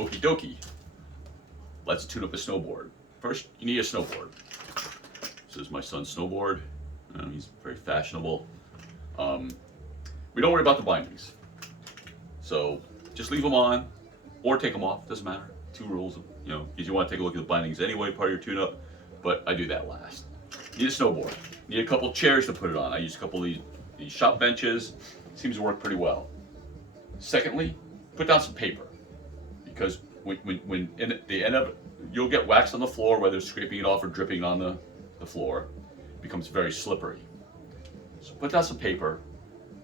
Okie dokie. Let's tune up a snowboard. First, you need a snowboard. This is my son's snowboard. He's very fashionable. We don't worry about the bindings. So just leave them on or take them off. Doesn't matter. Two rules, because you want to take a look at the bindings anyway, part of your tune-up. But I do that last. You need a snowboard. You need a couple chairs to put it on. I use a couple of these shop benches. Seems to work pretty well. Secondly, put down some paper, because when in the end of it, you'll get wax on the floor, whether it's scraping it off or dripping on the floor. It becomes very slippery. So put down some paper.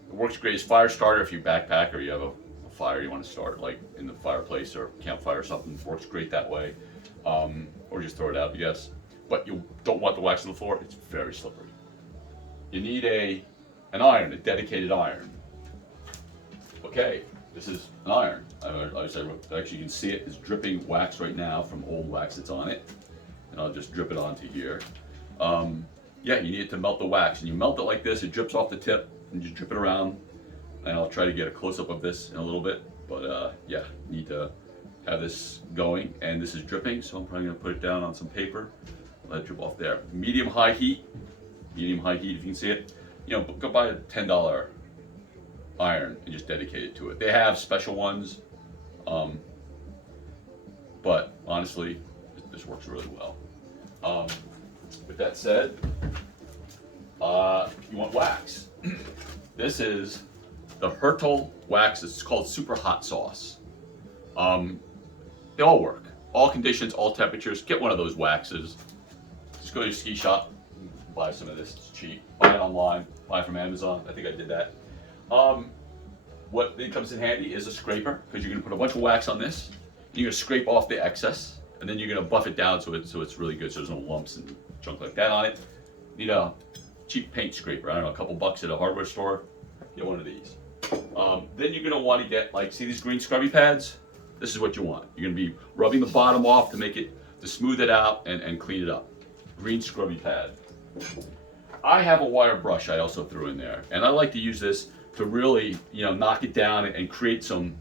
It works great as fire starter if you backpack or you have a fire you want to start, like in the fireplace or campfire or something. It works great that way. Or just throw it out, I guess. But you don't want the wax on the floor. It's very slippery. You need an iron, a dedicated iron. Okay, this is an iron. Actually, you can see it. It's dripping wax right now from old wax that's on it. And I'll just drip it onto here. Yeah, you need it to melt the wax. And you melt it like this. It drips off the tip. And you drip it around. And I'll try to get a close-up of this in a little bit. But yeah, you need to have this going. And this is dripping, so I'm probably going to put it down on some paper. Let it drip off there. Medium-high heat. Medium-high heat, if you can see it. Go buy a $10 iron and just dedicate it to it. They have special ones, but honestly, this works really well. With that said, you want wax. This is the Hertel wax. It's called Super Hot Sauce. They all work. All conditions, all temperatures. Get one of those waxes. Just go to your ski shop, buy some of this. It's cheap. Buy it online. Buy it from Amazon. I think I did that. What then comes in handy is a scraper, because you're going to put a bunch of wax on this. And you're going to scrape off the excess, and then you're going to buff it down so it's really good, so there's no lumps and junk like that on it. You need a cheap paint scraper. I don't know, a couple bucks at a hardware store. Get one of these. Then you're going to want to get, see these green scrubby pads? This is what you want. You're going to be rubbing the bottom off to smooth it out and clean it up. Green scrubby pad. I have a wire brush I also threw in there, and I like to use this to really, knock it down and create some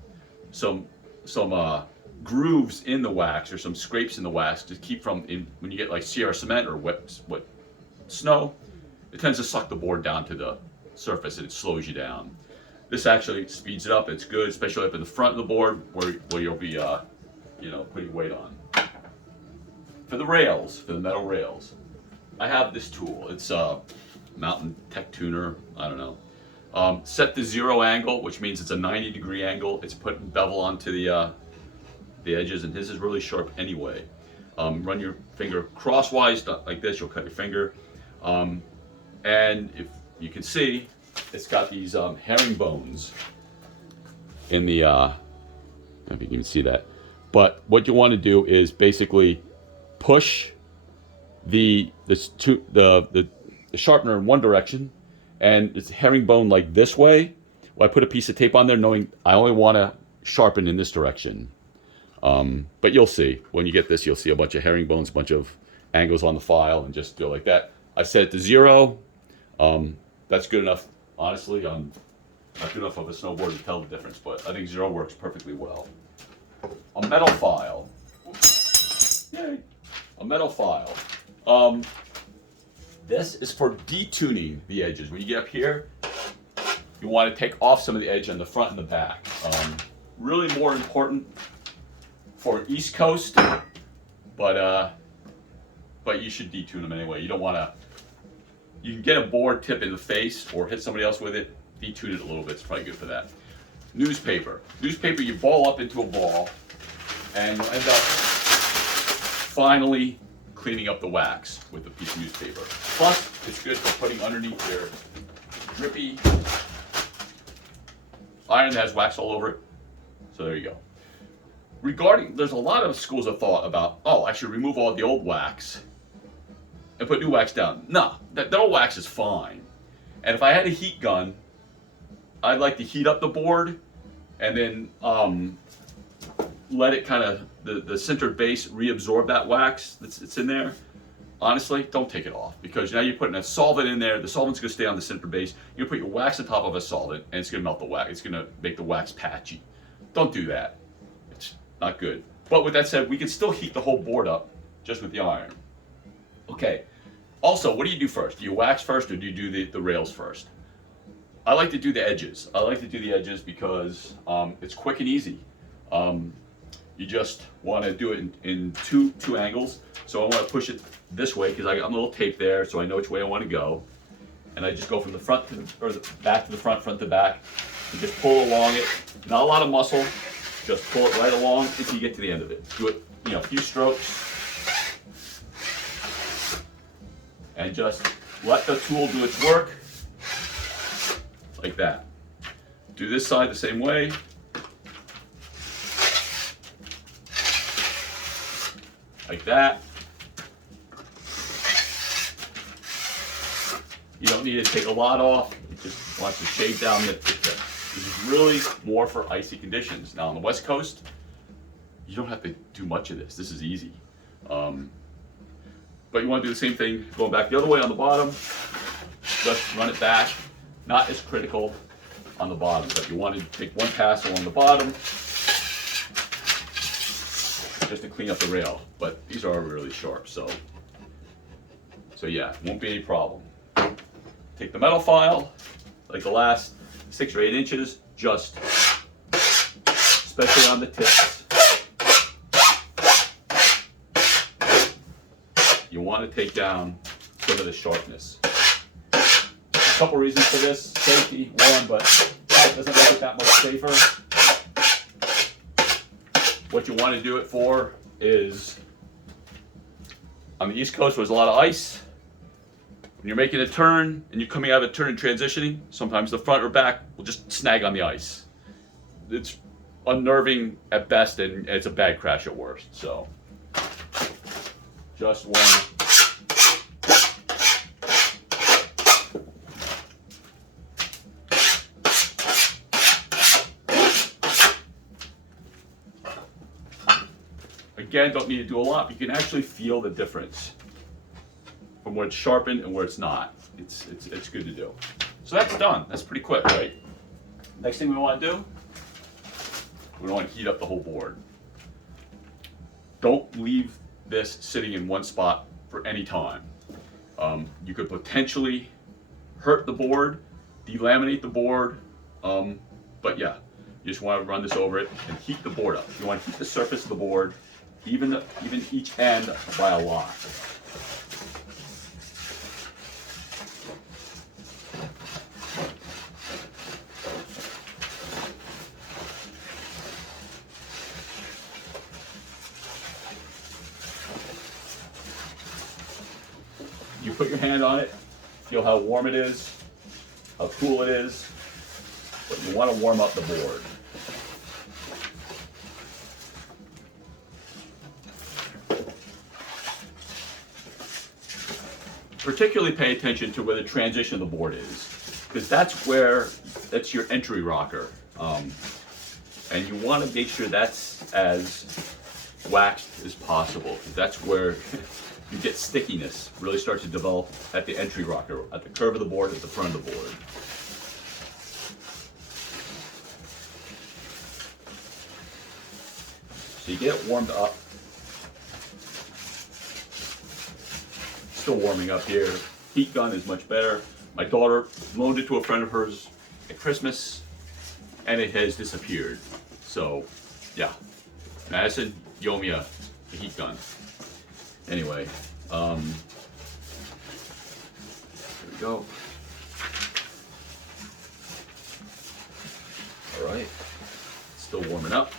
grooves in the wax, or some scrapes in the wax, to keep when you get like Sierra cement or wet snow, it tends to suck the board down to the surface and it slows you down. This actually speeds it up. It's good, especially up in the front of the board where you'll be, putting weight on. For the rails, for the metal rails, I have this tool. It's a Mountain Tech Tuner. I don't know. Set the 0 angle, which means it's a 90-degree angle. It's putting bevel onto the edges, and his is really sharp anyway. Run your finger crosswise like this. You'll cut your finger. And if you can see, it's got these herringbones in the. I don't know if you can even see that. But what you want to do is basically push the sharpener in one direction, and it's herringbone like this way. Well, I put a piece of tape on there knowing I only want to sharpen in this direction. But you'll see, when you get this, you'll see a bunch of herringbones, a bunch of angles on the file, and just go like that. I set it to 0. That's good enough. Honestly, I'm not good enough of a snowboard to tell the difference, but I think 0 works perfectly well. A metal file. Yay. A metal file. This is for detuning the edges. When you get up here, you want to take off some of the edge on the front and the back. Really more important for East Coast, but you should detune them anyway. You don't want to. You can get a board tip in the face or hit somebody else with it. Detune it a little bit. It's probably good for that. Newspaper. Newspaper you ball up into a ball, and you'll end up finally cleaning up the wax with a piece of newspaper. Plus, it's good for putting underneath your drippy iron that has wax all over it. So there you go. There's a lot of schools of thought about, I should remove all the old wax and put new wax down. No, that old wax is fine. And if I had a heat gun, I'd like to heat up the board and then let it kind of, the centered base reabsorb that wax that's in there. Honestly, don't take it off, because now you're putting a solvent in there. The solvent's going to stay on the center base. You put your wax on top of a solvent, and it's going to melt the wax. It's going to make the wax patchy. Don't do that. not good. But with that said, we can still heat the whole board up just with the iron. Okay. Also, what do you do first? Do you wax first or do you do the rails first? I like to do the edges. I like to do the edges because it's quick and easy. You just want to do it in two angles. So I want to push it this way because I got a little tape there, so I know which way I want to go. And I just go from the front to the back to the front, front to back, and just pull along it. Not a lot of muscle. Just pull it right along until you get to the end of it. Do it, a few strokes, and just let the tool do its work, like that. Do this side the same way. Like that. You don't need to take a lot off. You just want to shave down the tip. This is really more for icy conditions. Now on the West Coast, you don't have to do much of this. This is easy. But you want to do the same thing going back the other way on the bottom. Just run it back. Not as critical on the bottom, but you want to take one pass along the bottom just to clean up the rail. But these are really sharp, so yeah, won't be any problem. Take the metal file, like the last 6 or 8 inches, just especially on the tips. You want to take down some of the sharpness. A couple reasons for this: safety, one, but it doesn't make it that much safer. What you want to do it for is on the East Coast, where there's a lot of ice. When you're making a turn and you're coming out of a turn and transitioning, sometimes the front or back will just snag on the ice. It's unnerving at best, and it's a bad crash at worst. So, just one. Again, don't need to do a lot, but you can actually feel the difference from where it's sharpened and where it's not. It's good to do. So that's done. That's pretty quick, right? Next thing we want to do, we want to heat up the whole board. Don't leave this sitting in one spot for any time. You could potentially hurt the board, delaminate the board, but yeah, you just want to run this over it and heat the board up. You want to heat the surface of the board, even each end by a lot. You put your hand on it, feel how warm it is, how cool it is, but you want to warm up the board. Particularly pay attention to where the transition of the board is, because that's your entry rocker. And you want to make sure that's as waxed as possible, because that's where you get stickiness really starts to develop at the entry rocker, at the curve of the board, at the front of the board. So you get it warmed up. Still warming up here. Heat gun is much better. My daughter loaned it to a friend of hers at Christmas, and it has disappeared. So, yeah. Madison, you owe me a heat gun. Anyway, here we go. All right, still warming up.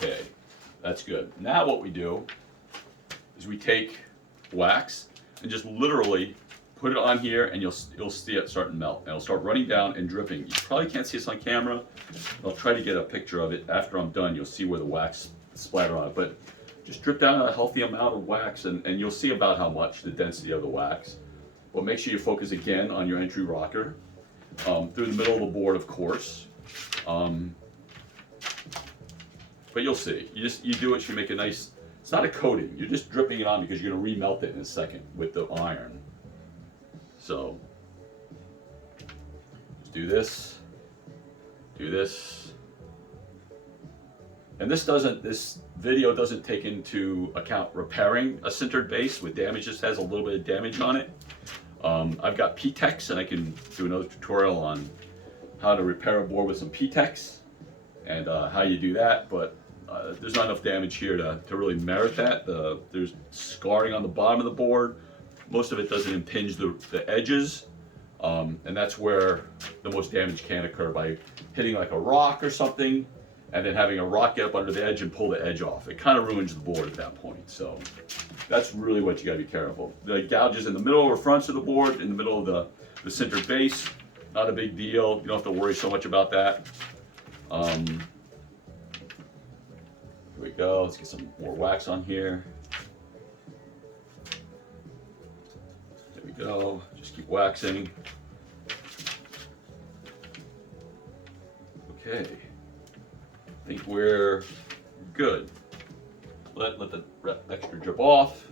Okay, that's good. Now what we do is we take wax and just literally put it on here, and you'll see it start to melt. And it'll start running down and dripping. You probably can't see this on camera. I'll try to get a picture of it. After I'm done, you'll see where the wax splatter on it. But just drip down a healthy amount of wax, and you'll see about how much, the density of the wax. But make sure you focus again on your entry rocker. Through the middle of the board, of course. But you'll see. You do it, you make a nice It's not a coating. You're just dripping it on because you're going to remelt it in a second with the iron. So just do this. Do this. And this video doesn't take into account repairing a sintered base with damage. Just has a little bit of damage on it. I've got P-Tex, and I can do another tutorial on how to repair a board with some P-Tex and how you do that. But there's not enough damage here to really merit that. There's scarring on the bottom of the board. Most of it doesn't impinge the edges. And that's where the most damage can occur, by hitting like a rock or something and then having a rock get up under the edge and pull the edge off. It kind of ruins the board at that point. So that's really what you gotta be careful. The gouges in the middle or fronts of the board, in the middle of the sintered base, not a big deal. You don't have to worry so much about that. Here we go, let's get some more wax on here. There we go, just keep waxing. Okay, I think we're good. Let the extra drip off.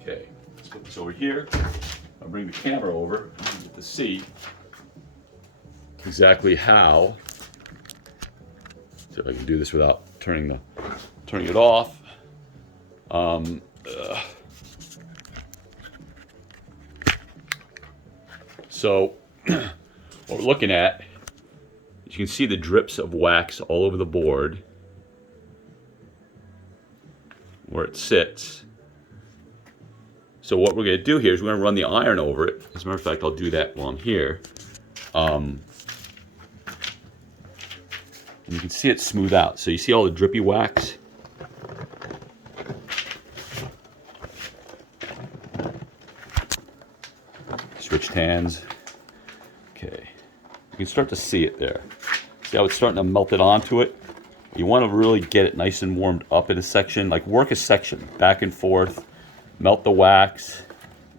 Okay, let's put this over here. I'll bring the camera over to see exactly how. See if I can do this without turning it off. So what we're looking at, you can see the drips of wax all over the board where it sits. So what we're going to do here is we're going to run the iron over it. As a matter of fact, I'll do that while I'm here. And you can see it smooth out. So you see all the drippy wax? Switched hands. Okay. You can start to see it there. See how it's starting to melt it onto it? You want to really get it nice and warmed up in a section. Like work a section back and forth. Melt the wax.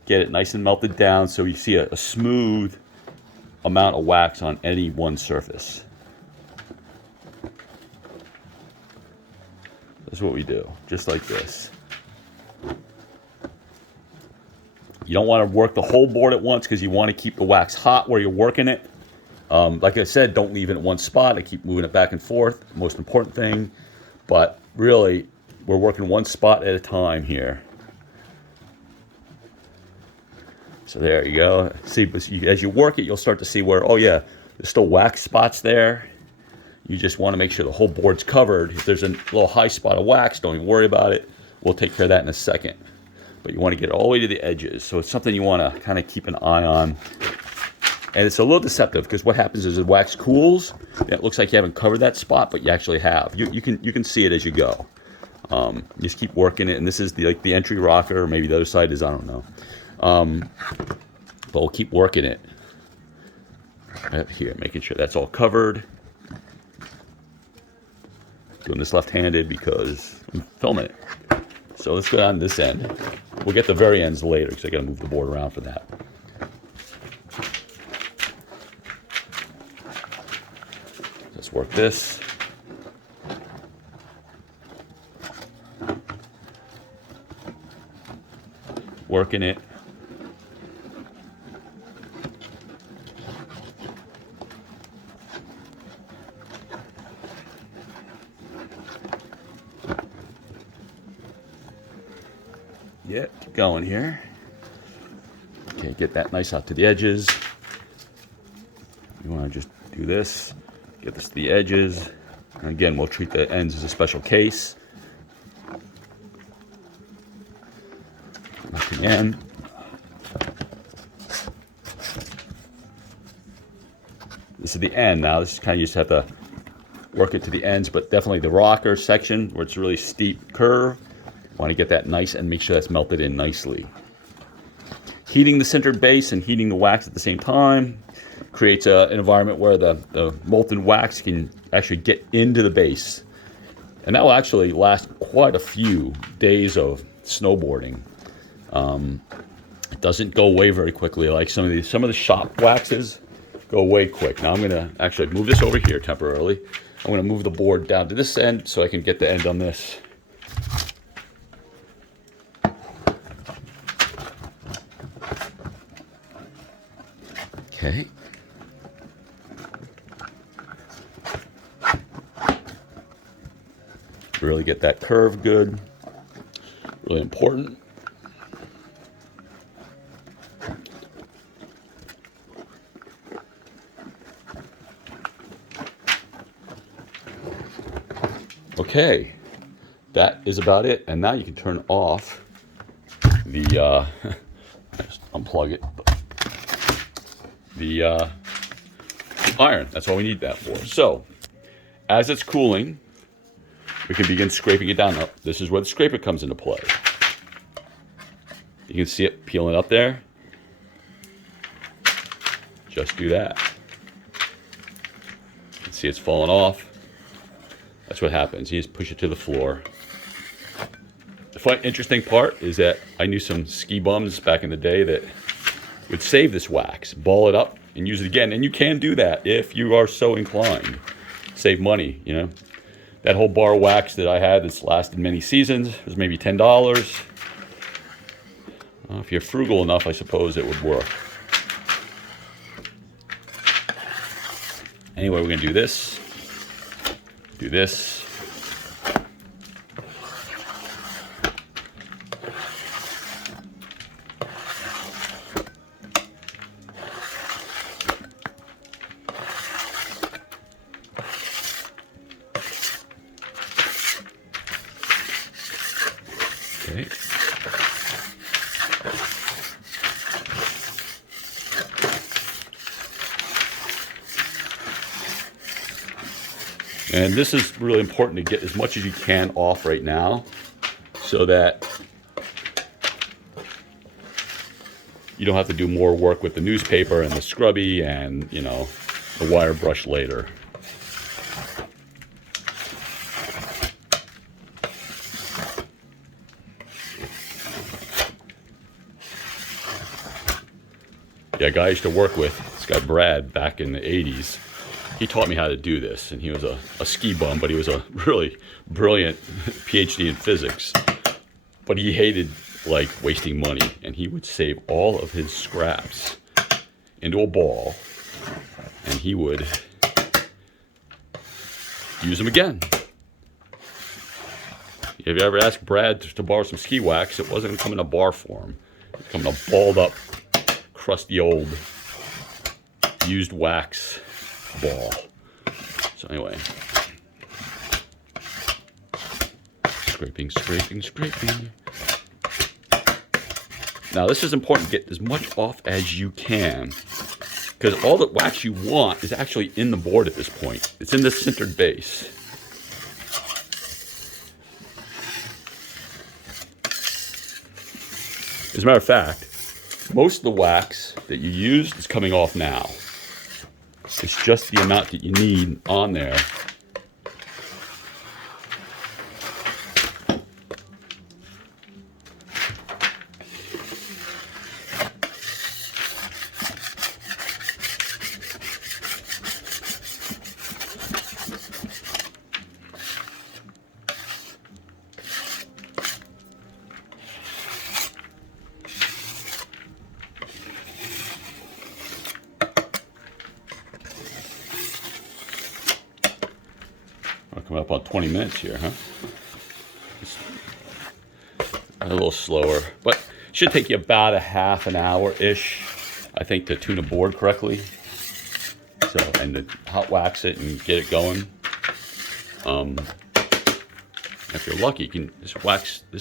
Get it nice and melted down so you see a smooth amount of wax on any one surface. That's what we do. Just like this. You don't want to work the whole board at once because you want to keep the wax hot where you're working it. Like I said, don't leave it in one spot. I keep moving it back and forth. Most important thing. But really, we're working one spot at a time here. So there you go. See, as you work it, you'll start to see where, oh yeah, there's still wax spots there. You just want to make sure the whole board's covered. If there's a little high spot of wax, don't even worry about it. We'll take care of that in a second. But you want to get it all the way to the edges. So it's something you want to kind of keep an eye on. And it's a little deceptive because what happens is the wax cools. It looks like you haven't covered that spot, but you actually have. You can see it as you go. Just keep working it. And this is the entry rocker, or maybe the other side is, I don't know. But we'll keep working it. Right here, making sure that's all covered. Doing this left-handed because I'm filming it. So let's go down this end. We'll get the very ends later because I got to move the board around for that. Let's work this. Working it. Yeah, keep going here. Okay, get that nice out to the edges. You want to just do this, get this to the edges. And again, we'll treat the ends as a special case. At the end. This is the end now. This is kind of, you just have to work it to the ends, but definitely the rocker section where it's a really steep curve. Want to get that nice and make sure that's melted in nicely. Heating the sintered base and heating the wax at the same time creates an environment where the molten wax can actually get into the base. And that will actually last quite a few days of snowboarding. It doesn't go away very quickly like some of the shop waxes go away quick. Now I'm gonna actually move this over here temporarily. I'm gonna move the board down to this end so I can get the end on this. Okay. Really get that curve good. Really important. Okay, that is about it. And now you can turn off the, just unplug it, the iron. That's all we need that for. So, as it's cooling, we can begin scraping it down. Now, this is where the scraper comes into play. You can see it peeling up there. Just do that. You can see it's falling off. That's what happens. You just push it to the floor. The interesting part is that I knew some ski bums back in the day that would save this wax, ball it up, and use it again. And you can do that if you are so inclined. Save money, you know. That whole bar wax that I had that's lasted many seasons was maybe $10. If you're frugal enough, I suppose it would work. Anyway, we're going to do this. Do this. Okay. And this is really important to get as much as you can off right now so that you don't have to do more work with the newspaper and the scrubby and, you know, the wire brush later. Yeah, a guy I used to work with, this guy Brad, back in the 80s, he taught me how to do this, and he was a ski bum, but he was a really brilliant PhD in physics. But he hated, like, wasting money, and he would save all of his scraps into a ball, and he would use them again. If you ever asked Brad to borrow some ski wax, it wasn't going to come in a bar form. It was coming in a balled up, crusty old used wax ball. So anyway, scraping, scraping, scraping. Now this is important to get as much off as you can, because all the wax you want is actually in the board at this point. It's in the sintered base. As a matter of fact, most of the wax that you used is coming off now. It's just the amount that you need on there. Coming up on 20 minutes here, huh? Just a little slower, but it should take you about a half an hour-ish, I think, to tune a board correctly. So, and to hot wax it and get it going. If you're lucky, you can, this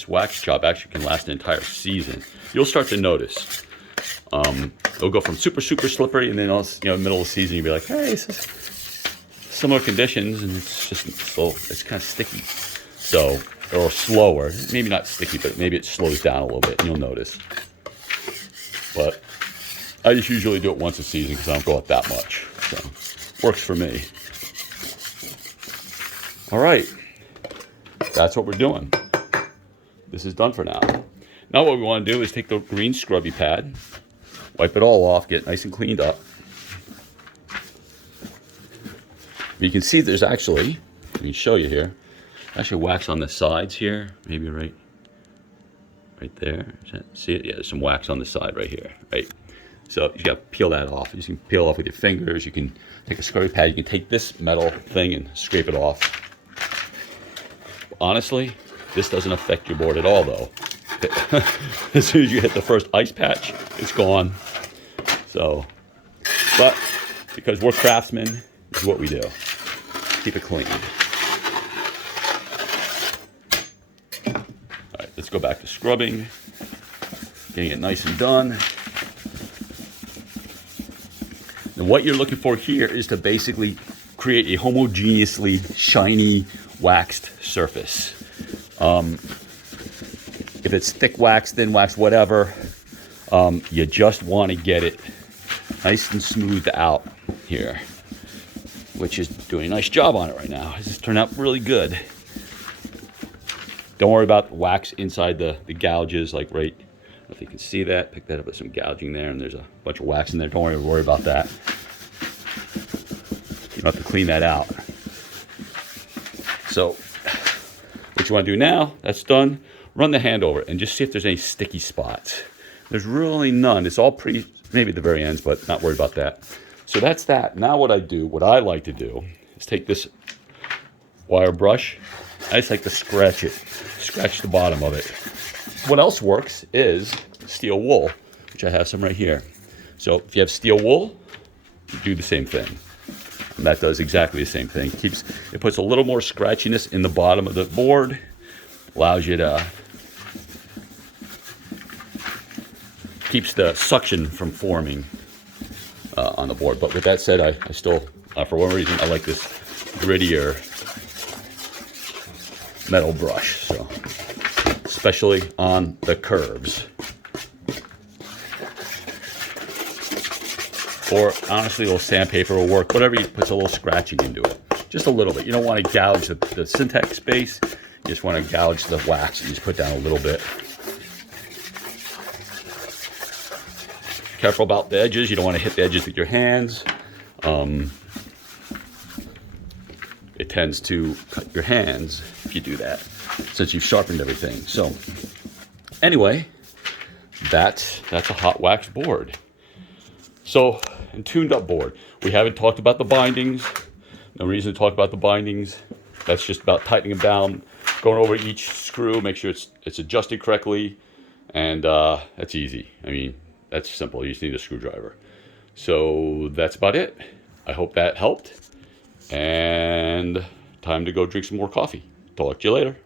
wax job actually can last an entire season. You'll start to notice. It'll go from super, super slippery, and then middle of the season, you'll be like, hey, this is similar conditions, and it's just slow. It's kind of sticky, so, or slower. Maybe not sticky, but maybe it slows down a little bit, and you'll notice. But I just usually do it once a season because I don't go out that much. So works for me. All right, that's what we're doing. This is done for now. Now what we want to do is take the green scrubby pad, wipe it all off, get it nice and cleaned up. You can see there's actually, let me show you here, actually wax on the sides here, maybe right there. See it? Yeah, there's some wax on the side right here, right? So you got to peel that off. You can peel off with your fingers. You can take a scrubby pad. You can take this metal thing and scrape it off. Honestly, this doesn't affect your board at all, though. As soon as you hit the first ice patch, it's gone. So, but because we're craftsmen, this is what we do. Keep it clean. All right, let's go back to scrubbing, getting it nice and done. And what you're looking for here is to basically create a homogeneously shiny waxed surface. If it's thick wax, thin wax, whatever, you just want to get it nice and smoothed out here, which is doing a nice job on it right now. This has turned out really good. Don't worry about the wax inside the gouges, like right, I don't know if you can see that. Pick that up with some gouging there, and there's a bunch of wax in there. Don't worry about that. You don't have to clean that out. So what you want to do now, that's done, run the hand over it and just see if there's any sticky spots. There's really none. It's all pretty, maybe at the very ends, but not worried about that. So that's that. Now what I like to do is take this wire brush. I just like to scratch it, scratch the bottom of it. What else works is steel wool, which I have some right here. So if you have steel wool, you do the same thing. And that does exactly the same thing. It puts a little more scratchiness in the bottom of the board, allows you to, keeps the suction from forming on the board. But with that said, I still, for one reason, I like this grittier metal brush, so especially on the curves. Or honestly, a little sandpaper will work. Whatever puts a little scratching into it, just a little bit. You don't want to gouge the syntax space. You just want to gouge the wax. You just put down a little bit. Careful about the edges. You don't want to hit the edges with your hands. It tends to cut your hands if you do that, since you've sharpened everything. So anyway, that's a hot wax board. So, and tuned up board. We haven't talked about the bindings. No reason to talk about the bindings. That's just about tightening them down, going over each screw, make sure it's adjusted correctly, and that's easy. I mean, that's simple. You just need a screwdriver. So that's about it. I hope that helped. And time to go drink some more coffee. Talk to you later.